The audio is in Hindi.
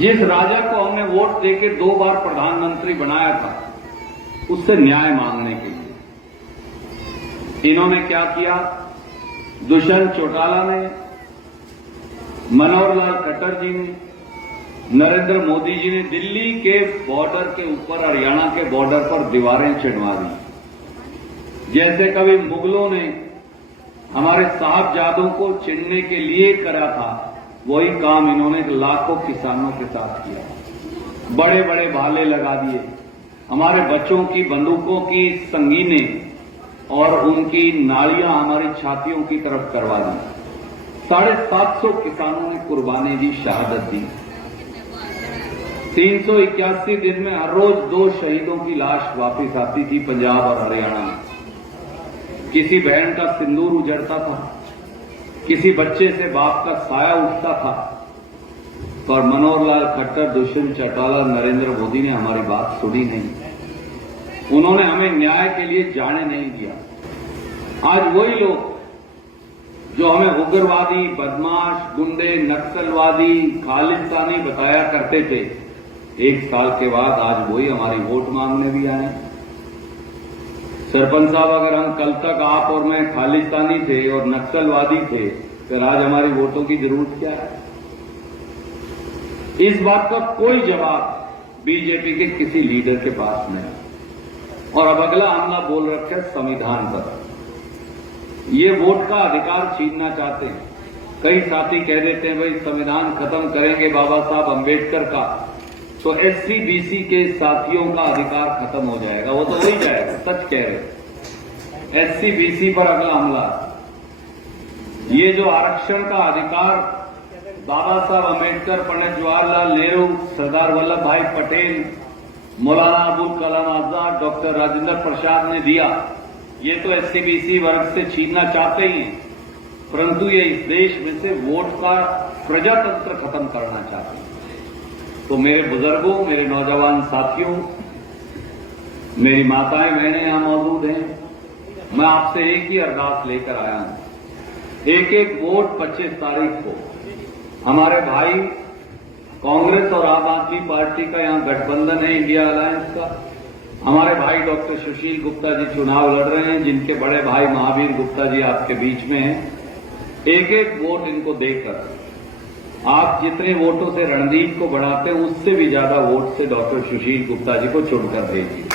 जिस राजा को हमने वोट देके 2 बार प्रधानमंत्री बनाया था, उससे न्याय मांगने के लिए इन्होंने क्या किया? दुष्यंत चौटाला ने, मनोहर लाल खट्टर जी ने, नरेंद्र मोदी जी ने दिल्ली के बॉर्डर के ऊपर, हरियाणा के बॉर्डर पर दीवारें चढ़वा दी। जैसे कभी मुगलों ने हमारे साहबजादों को चिन्हने के लिए करा था, वही काम इन्होंने लाखों किसानों के साथ किया। बड़े बड़े भाले लगा दिए, हमारे बच्चों की बंदूकों की संगीनें और उनकी नालियां हमारी छातियों की तरफ करवा दी। 750 किसानों ने कुर्बानी दी, शहादत दी। 381 दिन में हर रोज 2 शहीदों की लाश वापस आती थी पंजाब और हरियाणा में। किसी बहन का सिंदूर उजड़ता था, किसी बच्चे से बाप का साया उठता था, पर मनोहर लाल खट्टर, दुष्यंत चौटाला, नरेंद्र मोदी ने हमारी बात सुनी नहीं। उन्होंने हमें न्याय के लिए जाने नहीं दिया। आज वही लोग जो हमें उग्रवादी, बदमाश, गुंडे, नक्सलवादी, खालिस्तानी बताया करते थे, 1 साल के बाद आज वही हमारी वोट मांगने भी आए। सरपंच साहब, अगर हम कल तक आप और मैं खालिस्तानी थे और नक्सलवादी थे, फिर आज हमारी वोटों की जरूरत क्या है? इस बात का कोई जवाब बीजेपी के किसी लीडर के पास नहीं। और अब अगला हमला बोल रखे है संविधान पर। ये वोट का अधिकार छीनना चाहते हैं। कई साथी कह देते हैं भाई संविधान खत्म करेंगे बाबा साहब अम्बेडकर का, तो एससी बीसी के साथियों का अधिकार खत्म हो जाएगा। वो तो हो ही जाएगा, सच कह रहे। एससी बीसी पर अगला हमला। ये जो आरक्षण का अधिकार बाबा साहब अम्बेडकर, पंडित जवाहरलाल नेहरू, सरदार वल्लभ भाई पटेल, मौलाना अबुल कलाम आजाद, डॉक्टर राजेंद्र प्रसाद ने दिया, ये तो एससी बीसी वर्ग से छीनना चाहते ही हैं, परंतु ये इस देश में से वोट का प्रजातंत्र खत्म करना चाहते हैं। तो मेरे बुजुर्गों, मेरे नौजवान साथियों, मेरी माताएं बहनें यहां मौजूद हैं, मैं आपसे एक ही अरदास लेकर आया हूं। एक वोट 25 तारीख को हमारे भाई कांग्रेस और आम आदमी पार्टी का यहां गठबंधन है, इंडिया अलायंस का। हमारे भाई डॉक्टर सुशील गुप्ता जी चुनाव लड़ रहे हैं, जिनके बड़े भाई महावीर गुप्ता जी आपके बीच में हैं। एक वोट इनको देकर आप जितने वोटों से रणदीप को बढ़ाते हैं, उससे भी ज्यादा वोट से डॉक्टर सुशील गुप्ता जी को चुनकर भेजिए।